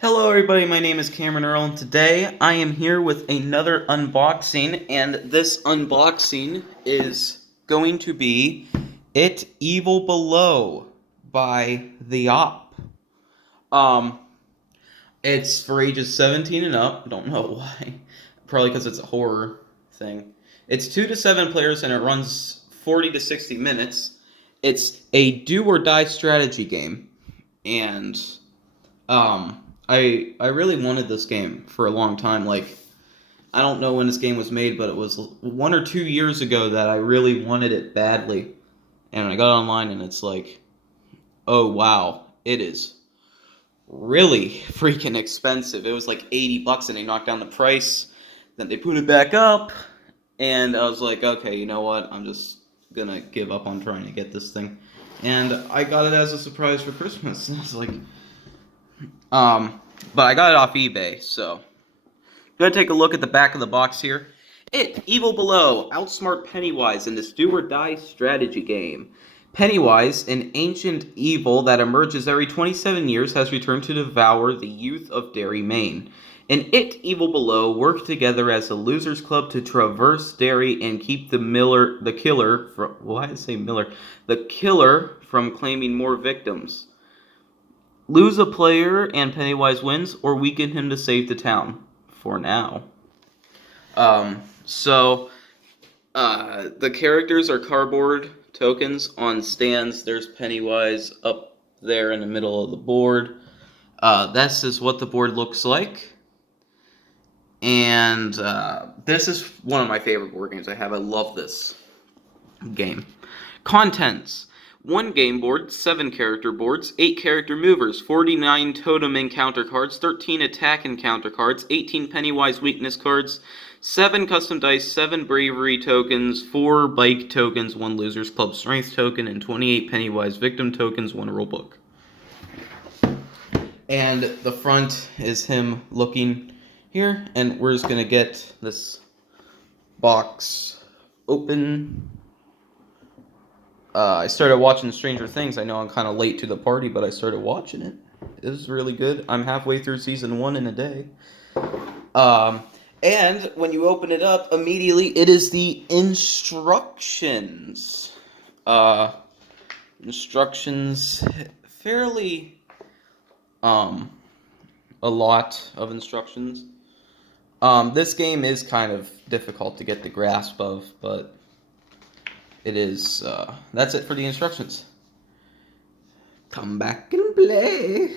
Hello everybody, my name is Cameron Earl, and today I am here with another unboxing, and this unboxing is going to be It Evil Below by The Op. Um, it's for ages 17 and up, don't know why, probably because it's a horror thing. It's 2 to 7 players and it runs 40 to 60 minutes. It's a do or die strategy game, and I really wanted this game for a long time. Like, I don't know when this game was made, but it was 1 or 2 years ago that I really wanted it badly. And I got online and it's like, oh wow, it is really freaking expensive. It was like $80 and they knocked down the price. Then they put it back up, and I was like, okay, you know what? I'm just gonna give up on trying to get this thing. And I got it as a surprise for Christmas. And I was like, but I got it off eBay, so gonna take a look at the back of the box here. It Evil Below outsmart Pennywise in this do or die strategy game. Pennywise, an ancient evil that emerges every 27 years, has returned to devour the youth of Derry, Maine. And It Evil Below work together as a losers club to traverse Derry and keep the killer from, why did I say Miller? The killer from claiming more victims. Lose a player and Pennywise wins, or weaken him to save the town. For now. The characters are cardboard tokens on stands. There's Pennywise up there in the middle of the board. This is what the board looks like. And this is one of my favorite board games I have. I love this game. Contents: 1 game board, 7 character boards, 8 character movers, 49 totem encounter cards, 13 attack encounter cards, 18 Pennywise weakness cards, 7 custom dice, 7 bravery tokens, 4 bike tokens, 1 losers club strength token, and 28 Pennywise victim tokens, 1 rulebook. And the front is him looking here, and we're just gonna get this box open. I started watching Stranger Things. I know I'm kind of late to the party, but I started watching it. It was really good. I'm halfway through season 1 in a day. And when you open it up, immediately it is the instructions. Instructions, fairly, a lot of instructions. This game is kind of difficult to get the grasp of, but it is, that's it for the instructions. Come back and play.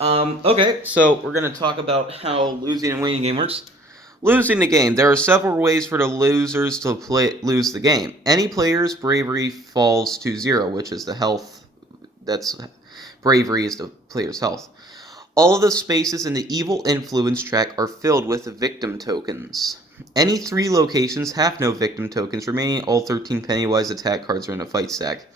Okay, so we're going to talk about how losing and winning game works. Losing the game. There are several ways for the losers to lose the game. Any player's bravery falls to 0, which is the health. Bravery is the player's health. All of the spaces in the evil influence track are filled with victim tokens. Any 3 locations have no victim tokens remaining. All 13 Pennywise attack cards are in a fight stack.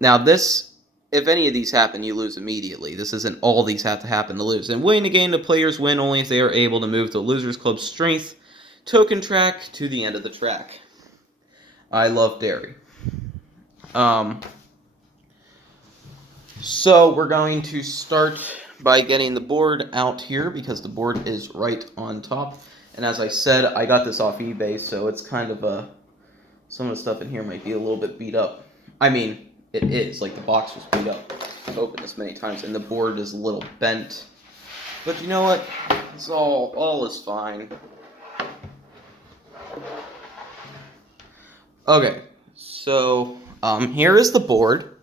Now this, if any of these happen, you lose immediately. This isn't all these have to happen to lose. And winning a game, the players win only if they are able to move the Losers Club Strength token track to the end of the track. I love Derry. So we're going to start by getting the board out here, because the board is right on top. And as I said, I got this off eBay, so it's kind of some of the stuff in here might be a little bit beat up. I mean, it is, like the box was beat up. I've opened this many times, and the board is a little bent. But you know what? It's all is fine. Okay, so here is the board.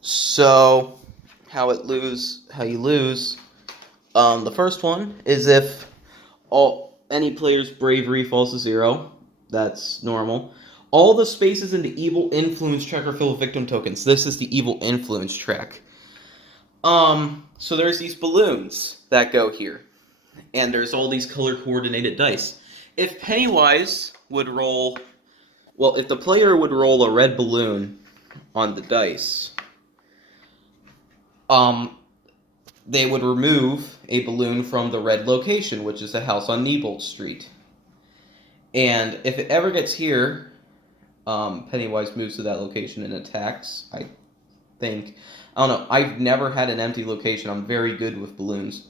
So how you lose. The first one is if any player's bravery falls to 0. That's normal. All the spaces in the evil influence track are filled with victim tokens. This is the evil influence track. So there's these balloons that go here, and there's all these color coordinated dice. If Pennywise would roll, well, if the player would roll a red balloon on the dice, they would remove a balloon from the red location, which is the house on Neibolt Street. And if it ever gets here, Pennywise moves to that location and attacks. I think. I don't know. I've never had an empty location. I'm very good with balloons.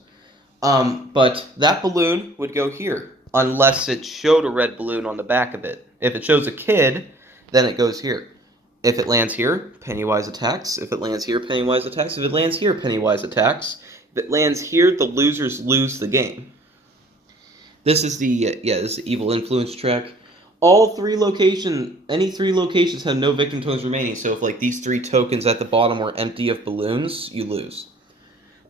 But that balloon would go here, unless it showed a red balloon on the back of it. If it shows a kid, then it goes here. If it lands here, Pennywise attacks. If it lands here, Pennywise attacks. If it lands here, Pennywise attacks. If it lands here, the losers lose the game. This is the this is the evil influence track. Any three locations have no victim tokens remaining. So if like these 3 tokens at the bottom were empty of balloons, you lose.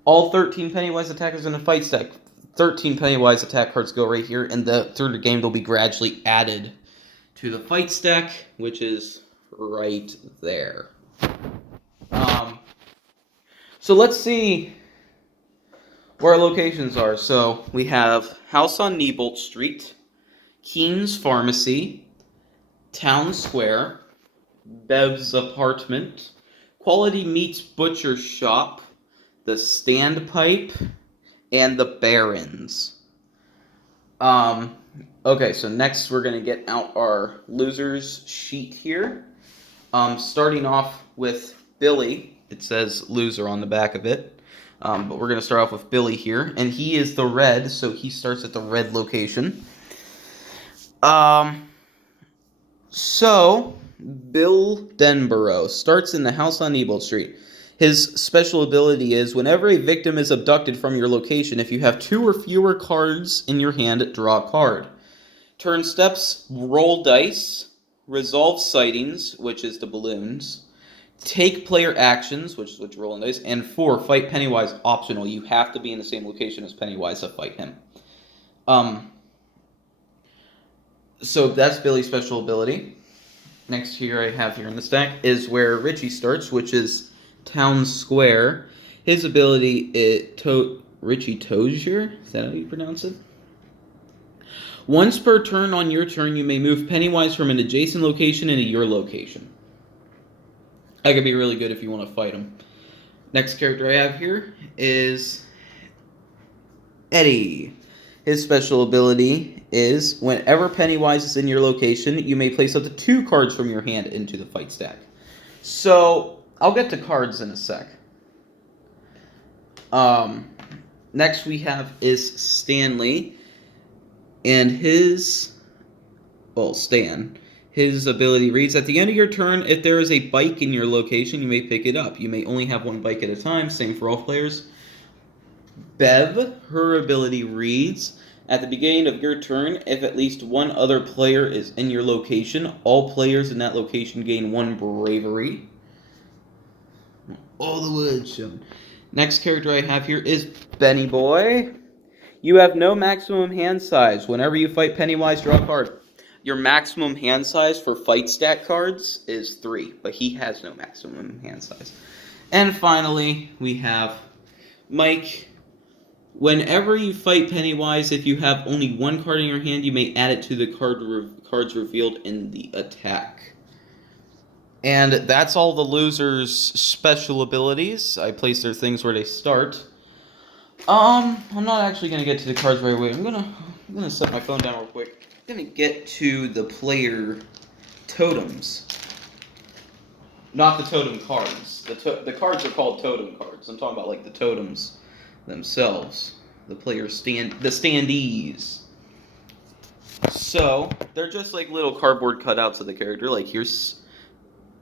All 13 Pennywise attackers in a fight stack. 13 Pennywise attack cards go right here, and through the game they'll be gradually added to the fight stack, which is right there. So let's see where our locations are. So we have House on Niebolt Street, Keen's Pharmacy, Town Square, Bev's Apartment, Quality Meats Butcher Shop, the Standpipe, and the Barrens. Okay, so next we're going to get out our losers sheet here. Starting off with Billy. It says loser on the back of it. But we're going to start off with Billy here. And he is the red, so he starts at the red location. So, Bill Denborough starts in the House on Niebolt Street. His special ability is, whenever a victim is abducted from your location, if you have 2 or fewer cards in your hand, draw a card. Turn steps, roll dice, resolve sightings, which is the balloons, take player actions, which is what you roll on dice, and 4, fight Pennywise optional. You have to be in the same location as Pennywise to fight him. So that's Billy's special ability. Next here I have here in the stack is where Richie starts, which is Town Square. His ability is Richie Tozier. Is that how you pronounce it? Once per turn on your turn, you may move Pennywise from an adjacent location into your location. That could be really good if you want to fight him. Next character I have here is Eddie. His special ability is, whenever Pennywise is in your location, you may place up to 2 cards from your hand into the fight stack. So, I'll get to cards in a sec. Next we have is Stanley. And Stan. His ability reads, at the end of your turn, if there is a bike in your location, you may pick it up. You may only have 1 bike at a time, same for all players. Bev, her ability reads, at the beginning of your turn, if at least 1 other player is in your location, all players in that location gain 1 bravery. All the words shown. Next character I have here is Benny Boy. You have no maximum hand size. Whenever you fight Pennywise, draw a card. Your maximum hand size for fight stack cards is 3, but he has no maximum hand size. And finally, we have Mike. Whenever you fight Pennywise, if you have only 1 card in your hand, you may add it to the cards revealed in the attack. And that's all the losers' special abilities. I place their things where they start. I'm not actually gonna get to the cards right away. I'm gonna set my phone down real quick. I'm gonna get to the player totems, not the totem cards. The cards are called totem cards. I'm talking about like the totems themselves. The standees. So they're just like little cardboard cutouts of the character. Like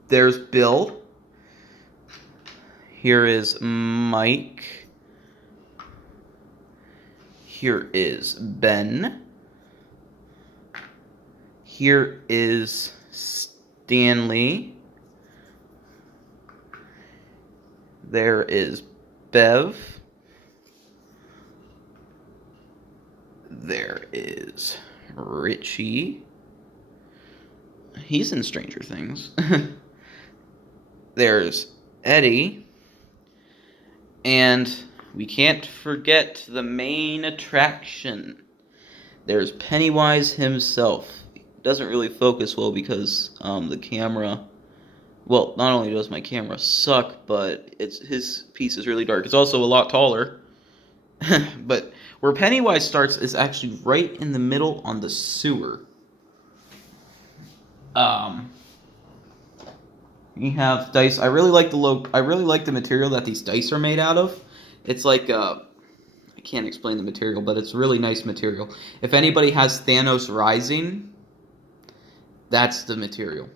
there's Bill. Here is Mike. Here is Ben. Here is Stanley. There is Bev. There is Richie. He's in Stranger Things. There's Eddie. And we can't forget the main attraction. There's Pennywise himself. It doesn't really focus well because the camera... Well, not only does my camera suck, but his piece is really dark. It's also a lot taller. But where Pennywise starts is actually right in the middle on the sewer. You have dice. I really like the material that these dice are made out of. It's like I can't explain the material, but it's really nice material. If anybody has Thanos Rising, that's the material.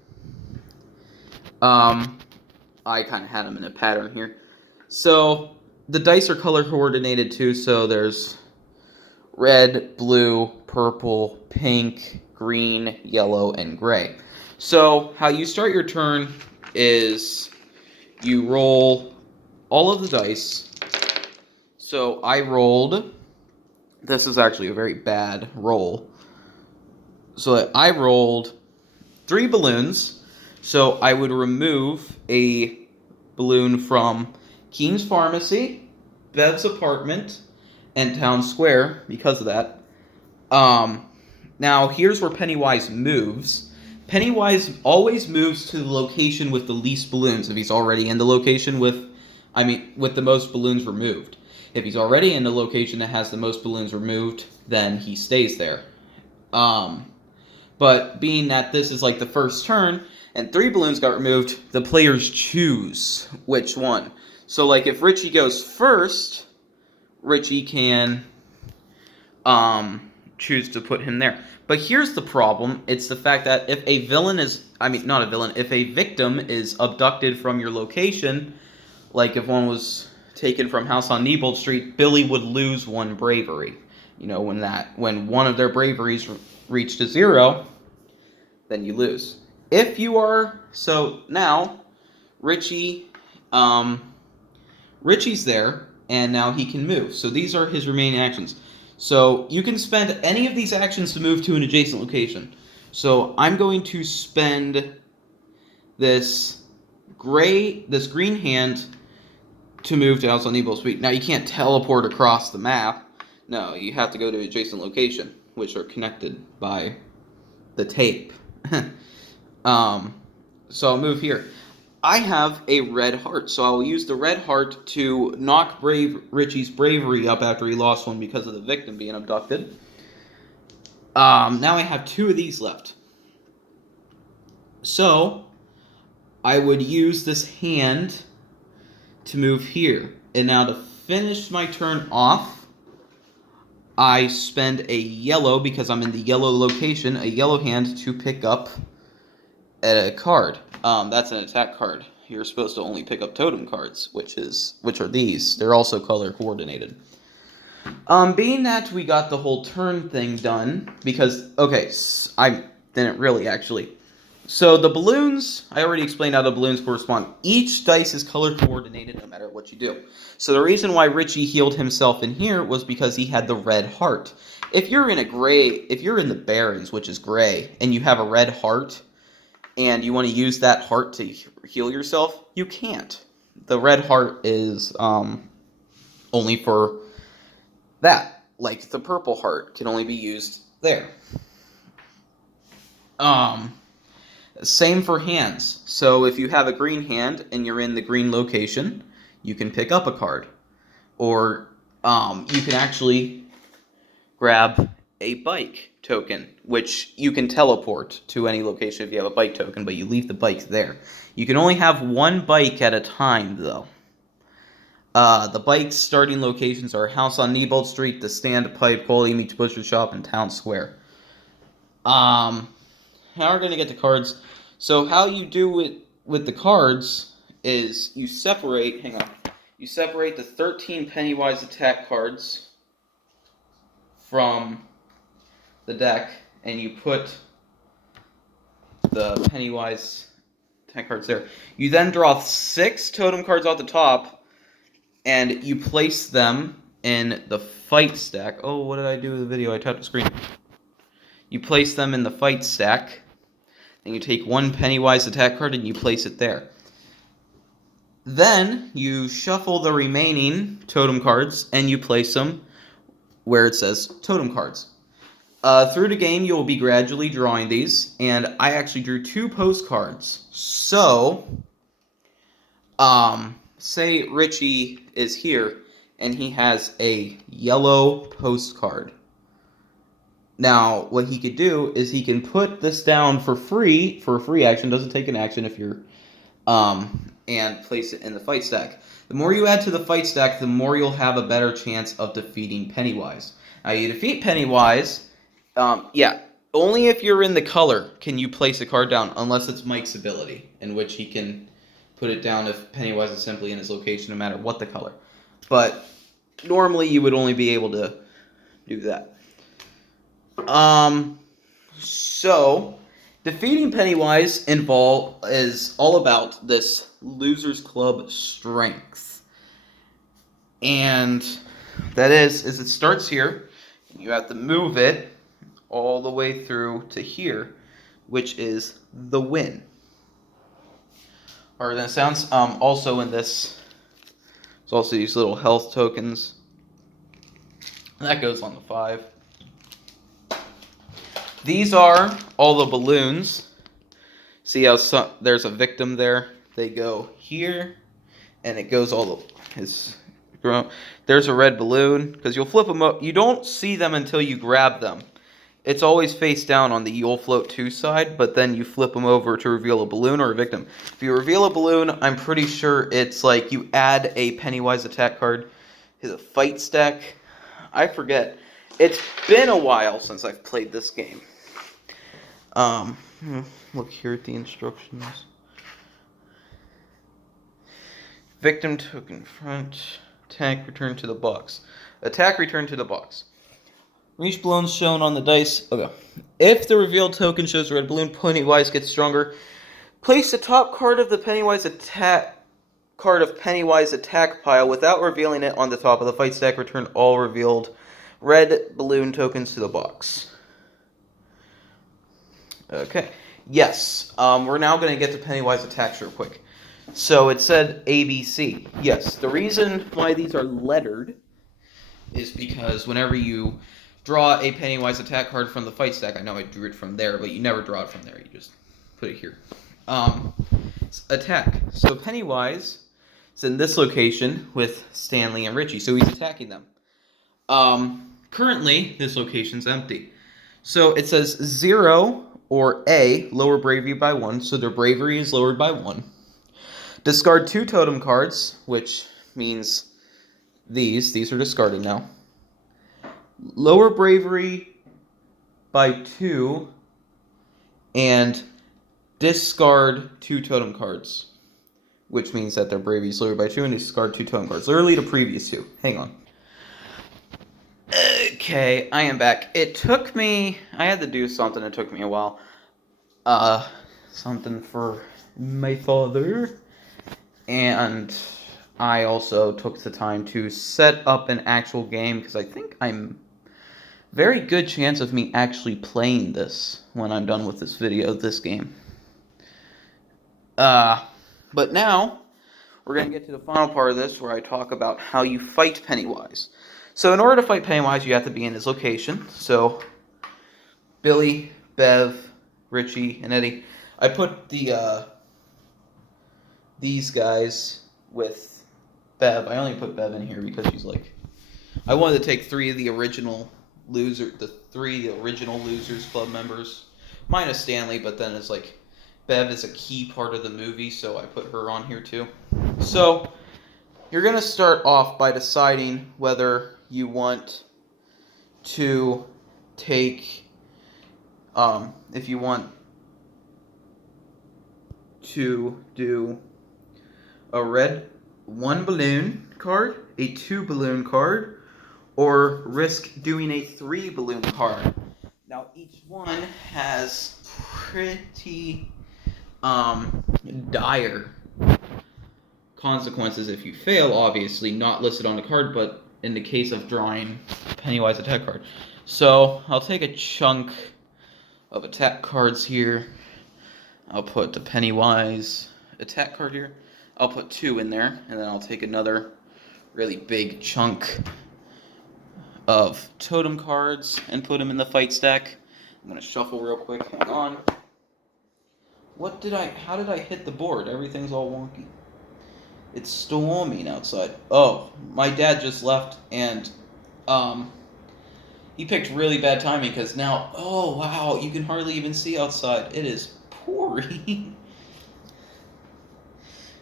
I kind of had them in a pattern here. So the dice are color coordinated too. So there's red, blue, purple, pink, green, yellow, and gray. So how you start your turn is you roll all of the dice. So I rolled. This is actually a very bad roll. So I rolled 3 balloons. So I would remove a balloon from Keen's Pharmacy, Bev's apartment, and Town Square because of that. Now here's where Pennywise moves. Pennywise always moves to the location with the least balloons if he's already in the location with the most balloons removed. If he's already in the location that has the most balloons removed, then he stays there. But being that this is like the first turn and 3 balloons got removed, the players choose which one. So like if Richie goes first, Richie can choose to put him there. But here's the problem. It's the fact that if a villain is, not a villain, if a victim is abducted from your location, like if one was taken from House on Neibold Street, Billy would lose 1 bravery. You know, when one of their braveries reached a 0, then you lose. If you are, so now, Richie's there, and now he can move. So these are his remaining actions. So you can spend any of these actions to move to an adjacent location. So I'm going to spend this green hand to move to House on Neibold Street. Now you can't teleport across the map. No, you have to go to an adjacent location, which are connected by the tape. So I'll move here. I have a red heart, so I'll use the red heart to knock Richie's bravery up after he lost 1 because of the victim being abducted. Now I have 2 of these left. So I would use this hand to move here. And now to finish my turn off, I spend a yellow, because I'm in the yellow location, a yellow hand to pick up a card. That's an attack card. You're supposed to only pick up totem cards, which are these. They're also color coordinated. Being that we got the whole turn thing done, because, okay, I didn't really actually. So the balloons, I already explained how the balloons correspond. Each dice is color coordinated no matter what you do. So the reason why Richie healed himself in here was because he had the red heart. If you're in the Barrens, which is gray, and you have a red heart, and you want to use that heart to heal yourself, you can't. The red heart is only for that. Like the purple heart can only be used there. Same for hands. So if you have a green hand and you're in the green location, you can pick up a card. Or you can actually grab a bike token, which you can teleport to any location if you have a bike token, but you leave the bike there. You can only have 1 bike at a time, though. The bike's starting locations are House on Neibold Street, the Stand Pipe, Quality Meats Butcher Shop, and Town Square. Now we're going to get to cards. So how you do it with the cards is you separate the 13 Pennywise attack cards from the deck, and you put the Pennywise attack cards there. You then draw 6 totem cards off the top, and you place them in the fight stack. Oh, what did I do with the video? I tapped the screen. You place them in the fight stack, and you take 1 Pennywise attack card and you place it there. Then you shuffle the remaining totem cards and you place them where it says totem cards. Through the game, you will be gradually drawing these, and I actually drew 2 postcards. So, say Richie is here, and he has a yellow postcard. Now, what he could do is he can put this down for a free action. Doesn't take an action if you're and place it in the fight stack. The more you add to the fight stack, the more you'll have a better chance of defeating Pennywise. Now, you defeat Pennywise, only if you're in the color can you place a card down, unless it's Mike's ability, in which he can put it down if Pennywise is simply in his location, no matter what the color. But normally you would only be able to do that. So defeating Pennywise is all about this Losers Club strength. And that is it starts here. You have to move it all the way through to here, which is the win. Or that sounds also in this. There's also these little health tokens. That goes on the 5. These are all the balloons. See how there's a victim there? They go here, and it goes all the... There's a red balloon, because you'll flip them up. You don't see them until you grab them. It's always face down on the You'll Float 2 side, but then you flip them over to reveal a balloon or a victim. If you reveal a balloon, I'm pretty sure it's like you add a Pennywise attack card to the fight stack. I forget. It's been a while since I've played this game. Look here at the instructions. Victim token front. Attack return to the box. Attack return to the box. Each balloon shown on the dice. Okay. If the revealed token shows a red balloon, Pennywise gets stronger. Place the top card of the Pennywise attack pile without revealing it on the top of the fight stack. Return all revealed red balloon tokens to the box. Okay. Yes. We're now going to get to Pennywise attacks real quick. So it said ABC. Yes. The reason why these are lettered is because whenever you draw a Pennywise attack card from the fight stack, I know I drew it from there, but you never draw it from there. You just put it here. Attack. So Pennywise is in this location with Stanley and Richie, so he's attacking them. Currently, this location's empty. So it says 0 or A, lower bravery by 1, so their bravery is lowered by 1. Discard 2 totem cards, which means these are discarded now. Lower bravery by 2, and discard 2 totem cards, which means that their bravery is lowered by 2, and discard 2 totem cards. Literally the previous 2. Hang on. Okay, I am back. It took me... I had to do something. It took me a while. Something for my father. And I also took the time to set up an actual game, because I think I'm... very good chance of me actually playing this when I'm done with this video, this game. But now, we're going to get to the final part of this, where I talk about how you fight Pennywise. So in order to fight Pennywise, you have to be in his location. So, Billy, Bev, Richie, and Eddie. I put these guys with Bev. I only put Bev in here because she's like... I wanted to take 3 of the original Losers Club members. Minus Stanley, but then it's like... Bev is a key part of the movie, so I put her on here too. So, you're going to start off by deciding whether you want to take, if you want to do a red 1 balloon card, a 2 balloon card, or risk doing a 3 balloon card. Now, each one has pretty dire consequences if you fail, obviously, not listed on the card, but in the case of drawing Pennywise attack card. So, I'll take a chunk of attack cards here. I'll put the Pennywise attack card here. I'll put 2 in there, and then I'll take another really big chunk of totem cards and put them in the fight stack. I'm going to shuffle real quick. Hang on. How did I hit the board? Everything's all wonky. It's storming outside. Oh, my dad just left, and he picked really bad timing, because now, oh wow, you can hardly even see outside. It is pouring.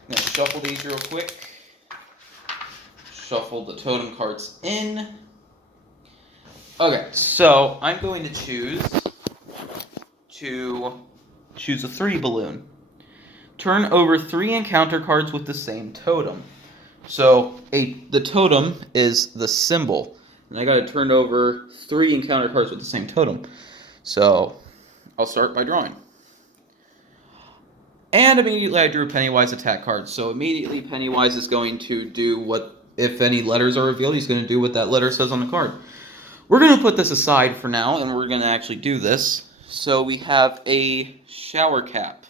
I'm going to shuffle these real quick. Shuffle the totem cards in. Okay, so I'm going to choose a 3 balloon. Turn over 3 encounter cards with the same totem. So the totem is the symbol, and I got to turn over 3 encounter cards with the same totem. So I'll start by drawing. And immediately I drew Pennywise attack card. So immediately Pennywise is going to do what, if any letters are revealed, he's going to do what that letter says on the card. We're going to put this aside for now, and we're going to actually do this. So we have a shower cap.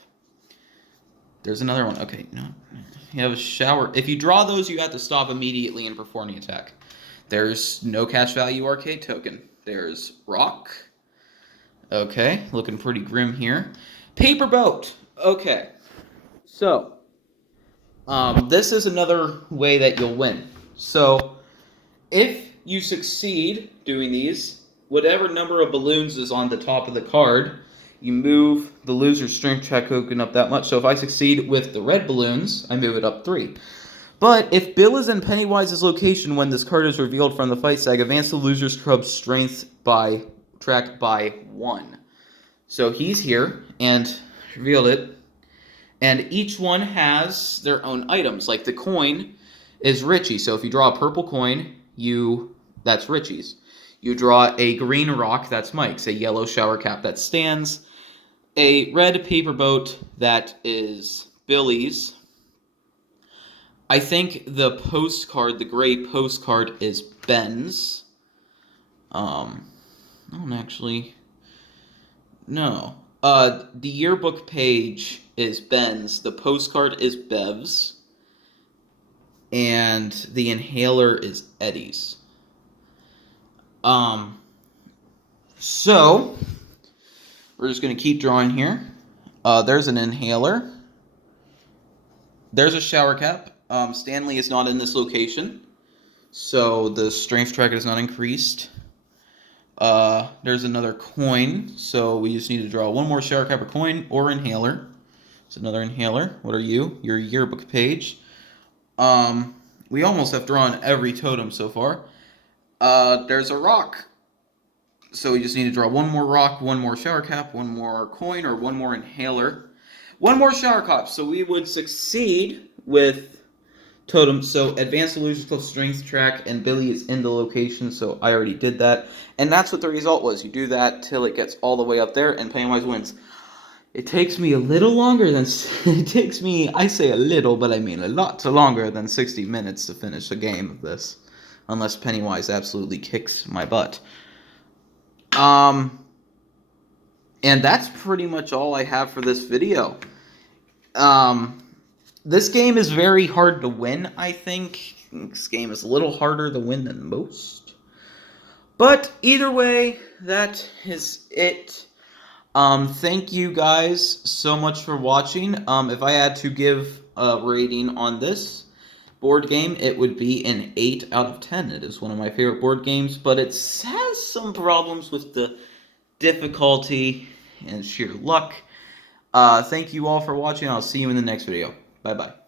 There's another one. Okay, no. You have a shower. If you draw those, you have to stop immediately and perform the attack. There's no cash value arcade token. There's rock. Okay, looking pretty grim here. Paper boat. Okay, so this is another way that you'll win. So if you succeed doing these, whatever number of balloons is on the top of the card, you move the loser's strength check token up that much. So if I succeed with the red balloons, I move it up 3. But if Bill is in Pennywise's location when this card is revealed from the fight sag, advance the loser's club's strength track by 1. So he's here and revealed it. And each one has their own items. Like the coin is Richie. So if you draw a purple coin, that's Richie's. You draw a green rock, that's Mike's. A yellow shower cap, that's Stan's. A red paper boat, that is Billy's. I think the postcard, the gray postcard, is Ben's. No. The yearbook page is Ben's. The postcard is Bev's. And the inhaler is Eddie's. So we're just going to keep drawing here. There's an inhaler. There's a shower cap. Stanley is not in this location, so the strength track is not increased. There's another coin, so we just need to draw one more shower cap or coin or inhaler. It's another inhaler. What are you? Your yearbook page. We almost have drawn every totem so far. There's a rock. So we just need to draw one more rock, one more shower cap, one more coin, or one more inhaler. One more shower cap. So we would succeed with totem. So advance the loser's club strength track, and Billy is in the location, so I already did that. And that's what the result was. You do that till it gets all the way up there, and Pennywise wins. It takes me a little longer than... It takes me, I say a little, but I mean a lot longer than 60 minutes to finish a game of this. Unless Pennywise absolutely kicks my butt. And that's pretty much all I have for this video. This game is very hard to win, I think. This game is a little harder to win than most. But either way, that is it. Thank you guys so much for watching. If I had to give a rating on this board game, it would be an 8 out of 10. It is one of my favorite board games, but it has some problems with the difficulty and sheer luck. Thank you all for watching. I'll see you in the next video. Bye-bye.